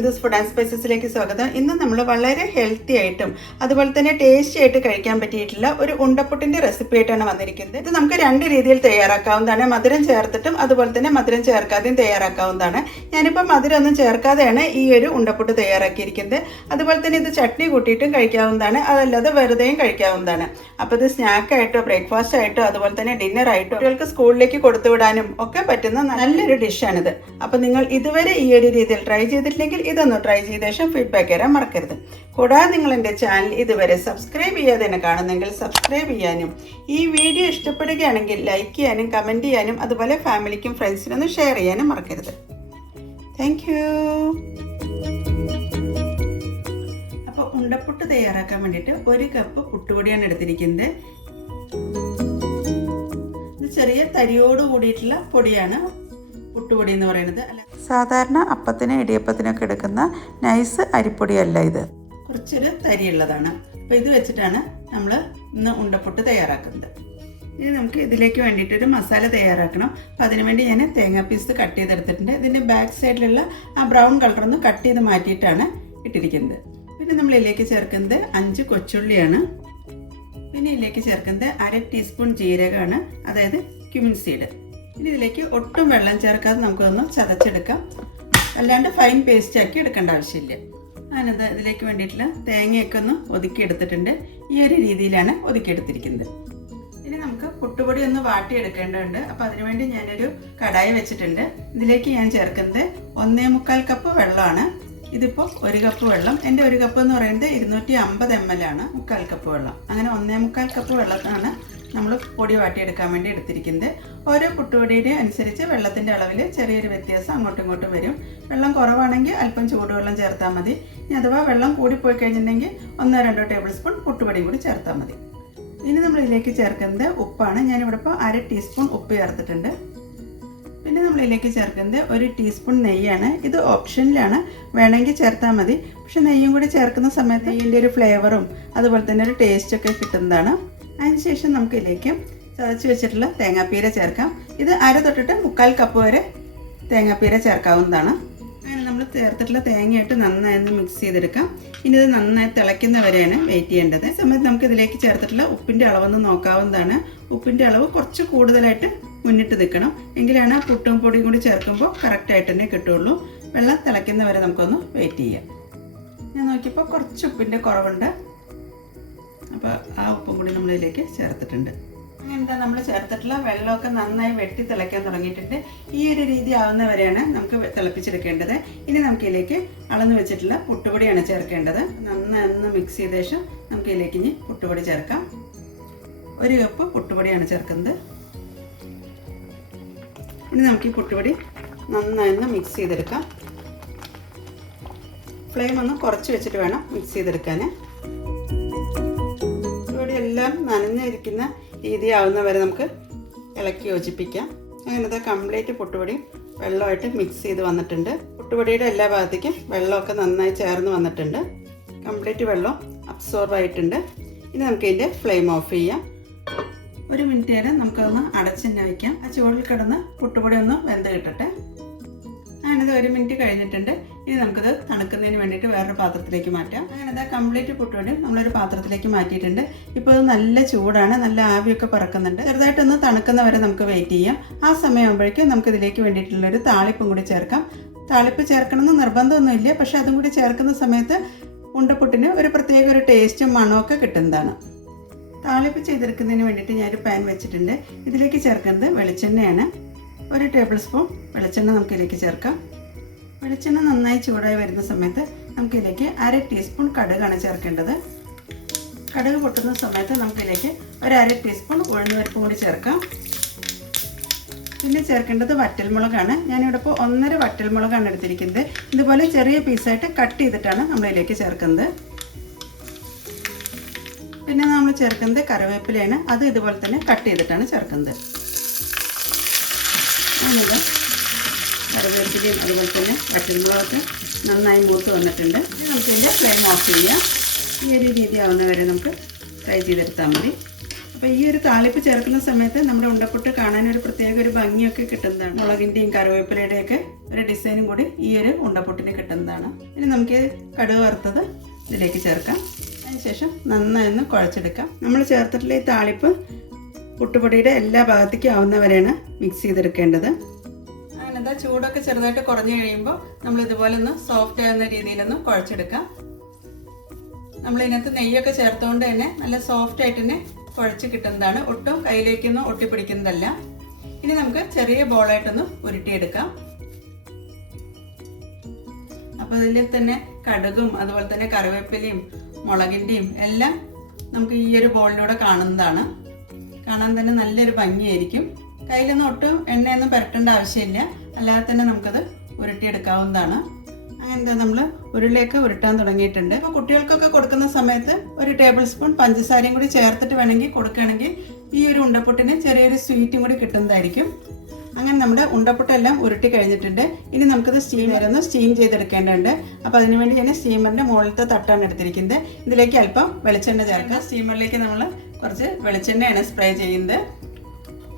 Sindhu's food and സ്പൈസസിലേക്ക് സ്വാഗതം. ഇന്ന് നമ്മൾ വളരെ ഹെൽത്തി ആയിട്ടും അതുപോലെ തന്നെ ടേസ്റ്റി ആയിട്ട് കഴിക്കാൻ പറ്റിയിട്ടുള്ള ഒരു ഉണ്ടപ്പുട്ടിൻ്റെ റെസിപ്പി ആയിട്ടാണ് വന്നിരിക്കുന്നത്. ഇത് നമുക്ക് രണ്ട് രീതിയിൽ തയ്യാറാക്കാവുന്നതാണ്. മധുരം ചേർത്തിട്ടും അതുപോലെ തന്നെ മധുരം ചേർക്കാതെയും തയ്യാറാക്കാവുന്നതാണ്. ഞാനിപ്പോൾ മധുരം ഒന്നും ചേർക്കാതെയാണ് ഈ ഒരു ഉണ്ടപ്പുട്ട് തയ്യാറാക്കിയിരിക്കുന്നത്. അതുപോലെ തന്നെ ഇത് ചട്നി കൂട്ടിയിട്ടും കഴിക്കാവുന്നതാണ്, അതല്ലാതെ വെറുതെയും കഴിക്കാവുന്നതാണ്. അപ്പോൾ ഇത് സ്നാക്കായിട്ടോ ബ്രേക്ക്ഫാസ്റ്റ് ആയിട്ടോ അതുപോലെ തന്നെ ഡിന്നറായിട്ടോ കുട്ടികൾക്ക് സ്കൂളിലേക്ക് കൊടുത്തുവിടാനും ഒക്കെ പറ്റുന്ന നല്ലൊരു ഡിഷാണിത്. അപ്പോൾ നിങ്ങൾ ഇതുവരെ ഈ ഒരു രീതിയിൽ ട്രൈ ചെയ്തിട്ടില്ലെങ്കിൽ ഇതൊന്ന് ട്രൈ ചെയ്ത ശേഷം ഫീഡ്ബാക്ക് തരാൻ മറക്കരുത്. കൂടാതെ നിങ്ങൾ എൻ്റെ ചാനൽ ഇതുവരെ സബ്സ്ക്രൈബ് ചെയ്യാതെ തന്നെ കാണുന്നെങ്കിൽ സബ്സ്ക്രൈബ് ചെയ്യാനും ഈ വീഡിയോ ഇഷ്ടപ്പെടുകയാണെങ്കിൽ ലൈക്ക് ചെയ്യാനും കമൻറ്റ് ചെയ്യാനും അതുപോലെ ഫാമിലിക്കും ഫ്രണ്ട്സിനൊന്ന് ഷെയർ ചെയ്യാനും മറക്കരുത്. Thank you. അപ്പോൾ ഉണ്ടപ്പുട്ട് തയ്യാറാക്കാൻ വേണ്ടിയിട്ട് 1 കപ്പ് പുട്ടുപൊടിയാണ് എടുത്തിരിക്കുന്നത്. ഇത് ചെറിയ തരിയോട് കൂടിയിട്ടുള്ള പൊടിയാണ് പുട്ടുപൊടി എന്ന് പറയുന്നത്. സാധാരണ അപ്പത്തിന് ഇടിയപ്പത്തിനൊക്കെ എടുക്കുന്ന നൈസ് അരിപ്പൊടിയല്ല ഇത്, കുറച്ചൊരു തരിയുള്ളതാണ്. അപ്പോൾ ഇത് വെച്ചിട്ടാണ് നമ്മൾ ഇന്ന് ഉണ്ടപ്പുട്ട് തയ്യാറാക്കുന്നത്. ഇനി നമുക്ക് ഇതിലേക്ക് വേണ്ടിയിട്ടൊരു മസാല തയ്യാറാക്കണം. അപ്പോൾ അതിനുവേണ്ടി ഞാൻ തേങ്ങാ പീസ് കട്ട് ചെയ്തെടുത്തിട്ടുണ്ട്. ഇതിൻ്റെ ബാക്ക് സൈഡിലുള്ള ആ ബ്രൗൺ കളറൊന്ന് കട്ട് ചെയ്ത് മാറ്റിയിട്ടാണ് ഇട്ടിരിക്കുന്നത്. പിന്നെ നമ്മൾ ഇതിലേക്ക് ചേർക്കുന്നത് 5 കൊച്ചുള്ളിയാണ്. പിന്നെ ഇതിലേക്ക് ചേർക്കുന്നത് 1/2 ടീസ്പൂൺ ജീരകമാണ്, അതായത് ക്യുമിൻ സീഡ്. ഇനി ഇതിലേക്ക് ഒട്ടും വെള്ളം ചേർക്കാതെ നമുക്കൊന്ന് ചതച്ചെടുക്കാം. അല്ലാണ്ട് ഫൈൻ പേസ്റ്റ് ആക്കി എടുക്കേണ്ട ആവശ്യമില്ല. ഞാനത് ഇതിലേക്ക് വേണ്ടിയിട്ടുള്ള തേങ്ങയൊക്കെ ഒന്ന് ഒതുക്കിയെടുത്തിട്ടുണ്ട്. ഈ ഒരു രീതിയിലാണ് ഒതുക്കിയെടുത്തിരിക്കുന്നത്. ഇനി നമുക്ക് പുട്ടുപൊടി ഒന്ന് വാട്ടിയെടുക്കേണ്ടതുണ്ട്. അപ്പോൾ അതിനുവേണ്ടി ഞാനൊരു കടായി വെച്ചിട്ടുണ്ട്. ഇതിലേക്ക് ഞാൻ ചേർക്കുന്നത് 1.25 കപ്പ് വെള്ളമാണ്. ഇതിപ്പോൾ 1 കപ്പ് വെള്ളം, എൻ്റെ 1 കപ്പ് എന്ന് പറയുന്നത് 250 ml ആണ്. 1/4 കപ്പ് വെള്ളം, അങ്ങനെ 1.25 കപ്പ് വെള്ളത്താണ് നമ്മൾ പൊടി വാട്ടിയെടുക്കാൻ വേണ്ടി എടുത്തിരിക്കുന്നത്. ഓരോ പുട്ടുപൊടിയുടെ അനുസരിച്ച് വെള്ളത്തിൻ്റെ അളവിൽ ചെറിയൊരു വ്യത്യാസം അങ്ങോട്ടും ഇങ്ങോട്ടും വരും. വെള്ളം കുറവാണെങ്കിൽ അല്പം ചൂടുവെള്ളം ചേർത്താൽ മതി. ഇനി അഥവാ വെള്ളം കൂടിപ്പോയി കഴിഞ്ഞിട്ടുണ്ടെങ്കിൽ 1-2 ടേബിൾ സ്പൂൺ പുട്ടുപൊടിയും കൂടി ചേർത്താൽ മതി. ഇനി നമ്മൾ ഇതിലേക്ക് ചേർക്കുന്നത് ഉപ്പാണ്. ഞാനിവിടെ ഇപ്പോൾ 1/2 ടീസ്പൂൺ ഉപ്പ് ചേർത്തിട്ടുണ്ട്. പിന്നെ നമ്മൾ ഇതിലേക്ക് ചേർക്കുന്നത് 1 ടീസ്പൂൺ നെയ്യാണ്. ഇത് ഓപ്ഷനിലാണ്, വേണമെങ്കിൽ ചേർത്താൽ മതി. പക്ഷെ നെയ്യും കൂടി ചേർക്കുന്ന സമയത്ത് നെയ്യിൻ്റെ ഒരു ഫ്ലേവറും അതുപോലെ തന്നെ ഒരു ടേസ്റ്റൊക്കെ കിട്ടുന്നതാണ്. അതിനുശേഷം നമുക്ക് ഇതിലേക്ക് ചതച്ച് വെച്ചിട്ടുള്ള തേങ്ങാപ്പീര ചേർക്കാം. ഇത് 1/2 തൊട്ടിട്ട് 1/4 കപ്പ് വരെ തേങ്ങാപ്പീര ചേർക്കാവുന്നതാണ്. അങ്ങനെ നമ്മൾ ചേർത്തിട്ടുള്ള തേങ്ങയായിട്ട് നന്നായി മിക്സ് ചെയ്തെടുക്കാം. ഇനി ഇത് നന്നായി തിളയ്ക്കുന്നവരെയാണ് വെയിറ്റ് ചെയ്യേണ്ടത്. ഈ സമയത്ത് നമുക്ക് ഇതിലേക്ക് ചേർത്തിട്ടുള്ള ഉപ്പിൻ്റെ അളവൊന്ന് നോക്കാവുന്നതാണ്. ഉപ്പിൻ്റെ അളവ് കുറച്ച് കൂടുതലായിട്ട് മുന്നിട്ട് നിൽക്കണം, എങ്കിലാണ് പുട്ടും പൊടിയും കൂടി ചേർക്കുമ്പോൾ കറക്റ്റായിട്ട് തന്നെ കിട്ടുള്ളൂ. വെള്ളം തിളയ്ക്കുന്നവരെ നമുക്കൊന്ന് വെയിറ്റ് ചെയ്യാം. ഞാൻ നോക്കിയപ്പോൾ കുറച്ച് ഉപ്പിൻ്റെ കുറവുണ്ട്. അപ്പോൾ ആ ഉപ്പും കൂടി നമ്മളിതിലേക്ക് ചേർത്തിട്ടുണ്ട്. അങ്ങനത്തെ നമ്മൾ ചേർത്തിട്ടുള്ള വെള്ളമൊക്കെ നന്നായി വെട്ടി തിളയ്ക്കാൻ തുടങ്ങിയിട്ടുണ്ട്. ഈ ഒരു രീതി ആവുന്നവരെയാണ് നമുക്ക് തിളപ്പിച്ചെടുക്കേണ്ടത്. ഇനി നമുക്കിതിലേക്ക് അളന്ന് വെച്ചിട്ടുള്ള പുട്ടുപൊടിയാണ് ചേർക്കേണ്ടത്. നന്നായി മിക്സ് ചെയ്ത ശേഷം നമുക്കിതിലേക്ക് ഇനി പുട്ടുപൊടി ചേർക്കാം. 1 കപ്പ് പുട്ടുപൊടിയാണ് ചേർക്കുന്നത്. ഇനി നമുക്ക് ഈ പുട്ടുപൊടി നന്നായി മിക്സ് ചെയ്തെടുക്കാം. ഫ്ലെയിം ഒന്ന് കുറച്ച് വെച്ചിട്ട് വേണം മിക്സ് ചെയ്തെടുക്കാൻ. എല്ലാം നനഞ്ഞിരിക്കുന്ന രീതിയാവുന്നവരെ നമുക്ക് ഇളക്കി യോജിപ്പിക്കാം. അങ്ങനത്തെ കംപ്ലീറ്റ് പുട്ടുപൊടി വെള്ളമായിട്ട് മിക്സ് ചെയ്ത് വന്നിട്ടുണ്ട്. പുട്ടുപൊടിയുടെ എല്ലാ ഭാഗത്തേക്കും വെള്ളമൊക്കെ നന്നായി ചേർന്ന് വന്നിട്ടുണ്ട്. കംപ്ലീറ്റ് വെള്ളം അബ്സോർബ് ആയിട്ടുണ്ട്. ഇനി നമുക്ക് ഇതിൻ്റെ ഫ്ലെയിം ഓഫ് ചെയ്യാം. 1 മിനിറ്റ് നേരം നമുക്കൊന്ന് അടച്ച് തന്നെ വയ്ക്കാം. ആ ചൂടിൽ കിടന്ന് പുട്ടുപൊടി ഒന്ന് വെന്ത് കിട്ടട്ടെ. അങ്ങനത് 1 മിനിറ്റ് കഴിഞ്ഞിട്ടുണ്ട്. ഇനി നമുക്കത് തണുക്കുന്നതിന് വേണ്ടിയിട്ട് വേറൊരു പാത്രത്തിലേക്ക് മാറ്റാം. അങ്ങനത്തെ കംപ്ലീറ്റ് പുട്ടുപൊടി നമ്മളൊരു പാത്രത്തിലേക്ക് മാറ്റിയിട്ടുണ്ട്. ഇപ്പോൾ ഇത് നല്ല ചൂടാണ്, നല്ല ആവിയൊക്കെ പറക്കുന്നുണ്ട്. ചെറുതായിട്ടൊന്ന് തണുക്കുന്നവരെ നമുക്ക് വെയിറ്റ് ചെയ്യാം. ആ സമയമാകുമ്പോഴേക്കും നമുക്ക് ഇതിലേക്ക് വേണ്ടിയിട്ടുള്ളൊരു താളിപ്പും കൂടി ചേർക്കാം. താളിപ്പ് ചേർക്കണമെന്ന് നിർബന്ധമൊന്നുമില്ല, പക്ഷെ അതും കൂടി ചേർക്കുന്ന സമയത്ത് ഉണ്ടപ്പുട്ടിന് ഒരു പ്രത്യേക ഒരു ടേസ്റ്റും മണമൊക്കെ കിട്ടുന്നതാണ്. താളിപ്പ് ചെയ്തെടുക്കുന്നതിന് വേണ്ടിയിട്ട് ഞാനൊരു പാൻ വെച്ചിട്ടുണ്ട്. ഇതിലേക്ക് ചേർക്കുന്നത് വെളിച്ചെണ്ണയാണ്. 1 ടേബിൾ സ്പൂൺ വെളിച്ചെണ്ണ നമുക്കിതിലേക്ക് ചേർക്കാം. വെളിച്ചെണ്ണ നന്നായി ചൂടായി വരുന്ന സമയത്ത് നമുക്കിതിലേക്ക് 1/2 ടീസ്പൂൺ കടുകാണ് ചേർക്കേണ്ടത്. കടുക് പൊട്ടുന്ന സമയത്ത് നമുക്കിതിലേക്ക് 1/2 ടീസ്പൂൺ ഉഴുന്നുപരിപ്പും കൂടി ചേർക്കാം. പിന്നെ ചേർക്കേണ്ടത് വറ്റൽമുളകാണ്. ഞാനിവിടെ ഇപ്പോൾ 1.5 വറ്റൽമുളകാണ് എടുത്തിരിക്കുന്നത്. ഇതുപോലെ ചെറിയ പീസായിട്ട് കട്ട് ചെയ്തിട്ടാണ് നമ്മളിതിലേക്ക് ചേർക്കുന്നത്. പിന്നെ നമ്മൾ ചേർക്കുന്നത് കറിവേപ്പിലയാണ്. അത് ഇതുപോലെ തന്നെ കട്ട് ചെയ്തിട്ടാണ് ചേർക്കുന്നത്. അങ്ങനെ കറിവേപ്പിലയും അതുപോലെ തന്നെ വറ്റൽമുളകൊക്കെ നന്നായി മൂത്ത് വന്നിട്ടുണ്ട്. ഇനി നമുക്കിതിൻ്റെ ഫ്ലെയിം ഓഫ് ചെയ്യാം. ഈ ഒരു രീതി ആവുന്നവരെ നമുക്ക് ഫ്രൈ ചെയ്തെടുത്താൽ മതി. അപ്പോൾ ഈ ഒരു താളിപ്പ് ചേർക്കുന്ന സമയത്ത് നമ്മുടെ ഉണ്ടപ്പുട്ട് കാണാനൊരു പ്രത്യേക ഒരു ഭംഗിയൊക്കെ കിട്ടുന്നതാണ്. മുളകിൻ്റെയും കറിവേപ്പിലയുടെയൊക്കെ ഒരു ഡിസൈനും കൂടി ഈ ഒരു ഉണ്ടപ്പുട്ടിന് കിട്ടുന്നതാണ്. ഇനി നമുക്ക് കടുക് വറുത്തത് ഇതിലേക്ക് ചേർക്കാം. അതിനുശേഷം നന്നായി ഒന്ന് കുഴച്ചെടുക്കാം. നമ്മൾ ചേർത്തിട്ടുള്ള ഈ താളിപ്പ് പുട്ടുപൊടിയുടെ എല്ലാ ഭാഗത്തേക്കും ആവുന്നവരെയാണ് മിക്സ് ചെയ്തെടുക്കേണ്ടത്. അങ്ങനെന്താ ചൂടൊക്കെ ചെറുതായിട്ട് കുറഞ്ഞു കഴിയുമ്പോൾ നമ്മൾ ഇതുപോലെ ഒന്ന് സോഫ്റ്റ് ആകുന്ന രീതിയിലൊന്ന് കുഴച്ചെടുക്കാം. നമ്മളിതിനകത്ത് നെയ്യൊക്കെ ചേർത്തുകൊണ്ട് തന്നെ നല്ല സോഫ്റ്റ് ആയിട്ട് തന്നെ കുഴച്ച് കിട്ടുന്നതാണ്. ഒട്ടും കയ്യിലേക്കൊന്നും ഒട്ടിപ്പിടിക്കുന്നതല്ല. ഇനി നമുക്ക് ചെറിയ ബോളായിട്ടൊന്ന് ഉരുട്ടിയെടുക്കാം. അപ്പോൾ ഇതിൽ തന്നെ കടുകും അതുപോലെ തന്നെ കറിവേപ്പിലയും മുളകിൻ്റെയും എല്ലാം നമുക്ക് ഈ ഒരു ബോളിലൂടെ കാണുന്നതാണ്. കാണാൻ തന്നെ നല്ലൊരു ഭംഗിയായിരിക്കും. കയ്യിലൊന്നും ഒട്ടും എണ്ണയൊന്നും പുരട്ടേണ്ട ആവശ്യമില്ല. അല്ലാതെ തന്നെ നമുക്കത് ഉരുട്ടിയെടുക്കാവുന്നതാണ്. അങ്ങനെ നമ്മൾ ഉരുളിയൊക്കെ ഉരുട്ടാൻ തുടങ്ങിയിട്ടുണ്ട്. അപ്പോൾ കുട്ടികൾക്കൊക്കെ കൊടുക്കുന്ന സമയത്ത് ഒരു ടേബിൾ സ്പൂൺ പഞ്ചസാരയും കൂടി ചേർത്തിട്ട് വേണമെങ്കിൽ കൊടുക്കുകയാണെങ്കിൽ ഈ ഒരു ഉണ്ടപ്പുട്ടിന് ചെറിയൊരു സ്വീറ്റും കൂടി കിട്ടുന്നതായിരിക്കും. അങ്ങനെ നമ്മുടെ ഉണ്ടപ്പുട്ടെല്ലാം ഉരുട്ടി കഴിഞ്ഞിട്ടുണ്ട്. ഇനി നമുക്കത് സ്റ്റീമറൊന്ന് സ്റ്റീം ചെയ്തെടുക്കേണ്ടതുണ്ട്. അപ്പോൾ അതിനുവേണ്ടി ഞാൻ സ്റ്റീമറിൻ്റെ മുകളിലത്തെ തട്ടാണ് എടുത്തിരിക്കുന്നത്. ഇതിലേക്ക് അല്പം വെളിച്ചെണ്ണ ചേർക്കാം. സ്റ്റീമറിലേക്ക് നമ്മൾ കുറച്ച് വെളിച്ചെണ്ണയാണ് സ്പ്രേ ചെയ്യുന്നത്.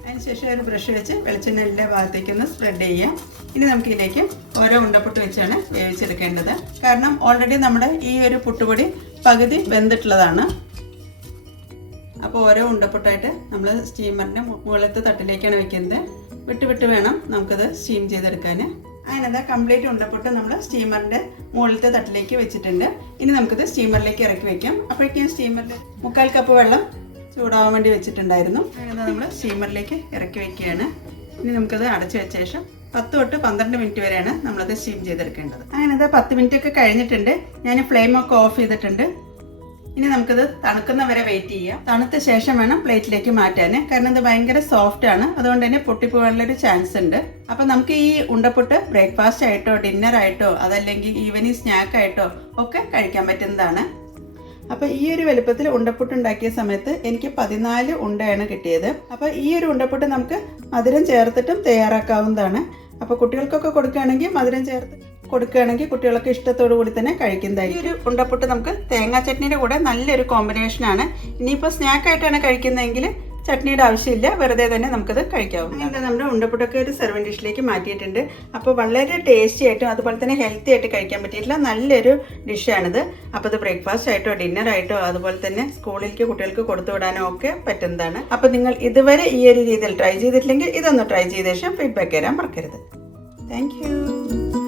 അതിനുശേഷം ഒരു ബ്രഷ് വെച്ച് വെളിച്ചെണ്ണ എല്ലാ ഭാഗത്തേക്കൊന്ന് സ്പ്രെഡ് ചെയ്യാം. ഇനി നമുക്കിതിലേക്ക് ഓരോ ഉണ്ടപ്പുട്ട് വെച്ചാണ് വേവിച്ചെടുക്കേണ്ടത്. കാരണം ഓൾറെഡി നമ്മുടെ ഈ ഒരു പുട്ടുപൊടി പകുതി വെന്തിട്ടുള്ളതാണ്. അപ്പോൾ ഓരോ ഉണ്ടപ്പുട്ടായിട്ട് നമ്മൾ സ്റ്റീമറിൻ്റെ മുകളിലത്തെ തട്ടിലേക്കാണ് വെക്കുന്നത്. വിട്ട് വേണം നമുക്കത് സ്റ്റീം ചെയ്തെടുക്കാൻ. അങ്ങനെ കംപ്ലീറ്റ് ഉണ്ടപ്പുട്ട് നമ്മൾ സ്റ്റീമറിൻ്റെ മുകളിലത്തെ തട്ടിലേക്ക് വെച്ചിട്ടുണ്ട്. ഇനി നമുക്കത് സ്റ്റീമറിലേക്ക് ഇറക്കി വെക്കാം. അപ്പോഴേക്കും സ്റ്റീമറിൽ 3/4 കപ്പ് വെള്ളം ചൂടാവാൻ വേണ്ടി വെച്ചിട്ടുണ്ടായിരുന്നു. അങ്ങനെ നമ്മൾ സ്റ്റീമറിലേക്ക് ഇറക്കി വെക്കുകയാണ്. ഇനി നമുക്കത് അടച്ചു വെച്ച ശേഷം 10 തൊട്ട് 12 മിനിറ്റ് വരെയാണ് നമ്മളത് സ്റ്റീം ചെയ്തെടുക്കേണ്ടത്. അങ്ങനെ 10 മിനിറ്റ് ഒക്കെ കഴിഞ്ഞിട്ടുണ്ട്. ഞാൻ ഫ്ലെയിമൊക്കെ ഓഫ് ചെയ്തിട്ടുണ്ട്. ഇനി നമുക്കത് തണുക്കുന്ന വരെ വെയിറ്റ് ചെയ്യാം. തണുത്ത ശേഷം വേണം പ്ലേറ്റിലേക്ക് മാറ്റാൻ. കാരണം ഇത് ഭയങ്കര സോഫ്റ്റ് ആണ്. അതുകൊണ്ട് തന്നെ പൊട്ടിപ്പോകാനുള്ളൊരു ചാൻസ് ഉണ്ട്. അപ്പം നമുക്ക് ഈ ഉണ്ടപ്പുട്ട് ബ്രേക്ക്ഫാസ്റ്റ് ആയിട്ടോ ഡിന്നർ ആയിട്ടോ അതല്ലെങ്കിൽ ഈവനിങ് സ്നാക്ക് ആയിട്ടോ ഒക്കെ കഴിക്കാൻ പറ്റുന്നതാണ്. അപ്പോൾ ഈ ഒരു വലുപ്പത്തിൽ ഉണ്ടപ്പുട്ട് ഉണ്ടാക്കിയ സമയത്ത് എനിക്ക് 14 ഉണ്ടയാണ് കിട്ടിയത്. അപ്പോൾ ഈ ഒരു ഉണ്ടപ്പുട്ട് നമുക്ക് മധുരം ചേർത്തിട്ടും തയ്യാറാക്കാവുന്നതാണ്. അപ്പോൾ കുട്ടികൾക്കൊക്കെ കൊടുക്കുകയാണെങ്കിൽ മധുരം ചേർത്ത് കൊടുക്കുകയാണെങ്കിൽ കുട്ടികളൊക്കെ ഇഷ്ടത്തോടു കൂടി തന്നെ കഴിക്കുന്നതായിരിക്കും. ഈ ഒരു ഉണ്ടപ്പുട്ട് നമുക്ക് തേങ്ങാ ചട്നിയുടെ കൂടെ നല്ലൊരു കോമ്പിനേഷനാണ്. ഇനിയിപ്പോൾ സ്നാക്കായിട്ടാണ് കഴിക്കുന്നതെങ്കിൽ ചട്നിയുടെ ആവശ്യമില്ല, വെറുതെ തന്നെ നമുക്കത് കഴിക്കാവുന്നതാണ്. അങ്ങനെ നമ്മുടെ ഉണ്ടപ്പുട്ടൊക്കെ ഒരു സെർവിങ് ഡിഷിലേക്ക് മാറ്റിയിട്ടുണ്ട്. അപ്പോൾ വളരെ ടേസ്റ്റി ആയിട്ടും അതുപോലെ തന്നെ ഹെൽത്തി ആയിട്ട് കഴിക്കാൻ പറ്റിയിട്ടുള്ള നല്ലൊരു ഡിഷാണിത്. അപ്പോൾ ഇത് ബ്രേക്ക്ഫാസ്റ്റ് ആയിട്ടോ ഡിന്നർ ആയിട്ടോ അതുപോലെ തന്നെ സ്കൂളിലേക്ക് കുട്ടികൾക്ക് കൊടുത്തു വിടാനോ ഒക്കെ പറ്റുന്നതാണ്. അപ്പോൾ നിങ്ങൾ ഇതുവരെ ഈ ഒരു രീതിയിൽ ട്രൈ ചെയ്തിട്ടില്ലെങ്കിൽ ഇതൊന്ന് ട്രൈ ചെയ്ത ശേഷം ഫീഡ്ബാക്ക് തരാൻ മറക്കരുത്. Thank you.